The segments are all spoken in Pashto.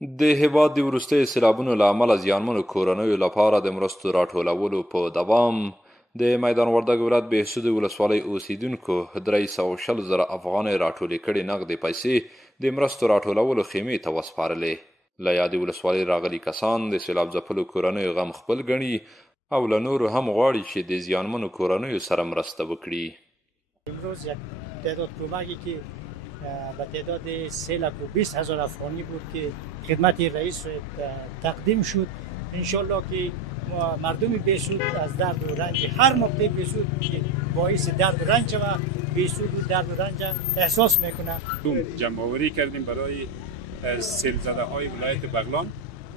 د هېواد د وروستیو سیلابونو له امله زیانمنو کورنیو لپاره د مرستو راټولولو په دوام د میدان وردګ ولایت بهسودو ولسوالۍ اوسیدونکو 320,000 افغانۍ راټولې کړې نغدې پیسې د مرستو راټولولو خیمې ته وسپارلې. له یادې ولسوالۍ راغلي کسان د سیلاب ځپلو کورنیو غم خپل ګڼي او له نورو هم غواړي چې د زیانمنو کورنیو سره مرسته وکړي. امروز یک تعداد کمکی که به تعداد 320,000 افغانی بود که خدمت رئیس تقدیم شد. انشالله که مردم بهسود از درد و رنج هر نقطه بهسود که باعث درد و رنج و بهسود و درد و رنج احساس میکنه. جمع‌آوری کردیم برای سیل‌زده های ولایت بغلان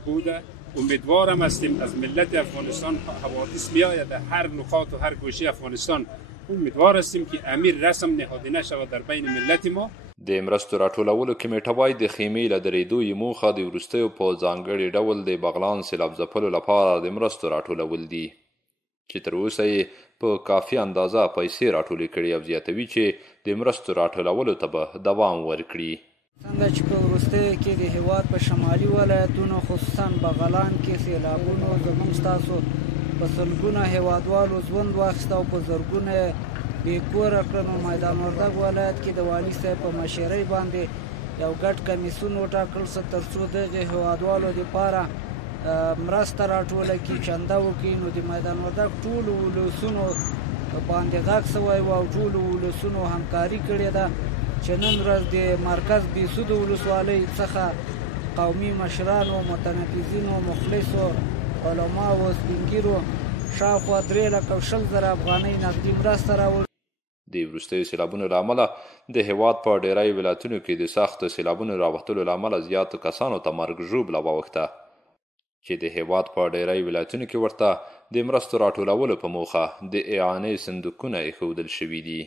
بوده. امیدوارم هستیم از ملت افغانستان حوادث میآید در هر نقاط و هر گوشه افغانستان. امیدوار هستیم که امیر رسم نهاده نشود در بین ملت ما. د مرستو راټولولو کمیټه وایي د خیمې له درېدو موخه د وروستیو په ځانګړي ډول د بغلان سیلاب ځپلو لپاره د مرستو راټولول دي چې تر اوسه یې په کافي اندازه پیسې راټولې کړي او زیاتوي چې د مرستو راټولولو ته به دوام ورکړي. څنګه چې په وروستیو کې د هېواد په شمالي ولایتونو خصوصا بغلان کې سیلابونو زموږ ستاسو په سلګونه هېوادوالو ژوند واخیسته او په زرګونه بې کوره کړه. نو میدان وردګ ولایت کې د والي صاحب په مشرۍ باندې یو ګډ کمیسیون وټاکل شو تر څو دغې هېوادوالو دپاره مرسته راټوله کړي، چنده وکړي. نو د میدان وردګ ټولو ولسونو باندې غږ شوی و او ټولو ولسونو همکاري کړې ده چې نن ورځ د مرکز بهسودو ولسوالۍ څخه قومي مشرانو، متنفذینو، مخلصو، علماو، سپینګیرو شاوخوا 320,000 افغانۍ نغدي مرسته راوړي. د وروستیو سیلابونو له امله د هېواد په ډیری ولایتونو کې د سختو سیلابونو راوتلو له امله زیاتو کسانو ته مرګ ژوبله واوښته چې د هېواد په ډیری ولایتونو کې ورته د مرستو راټولولو په موخه د اعانې صندوقونه ایښودل شوي دي.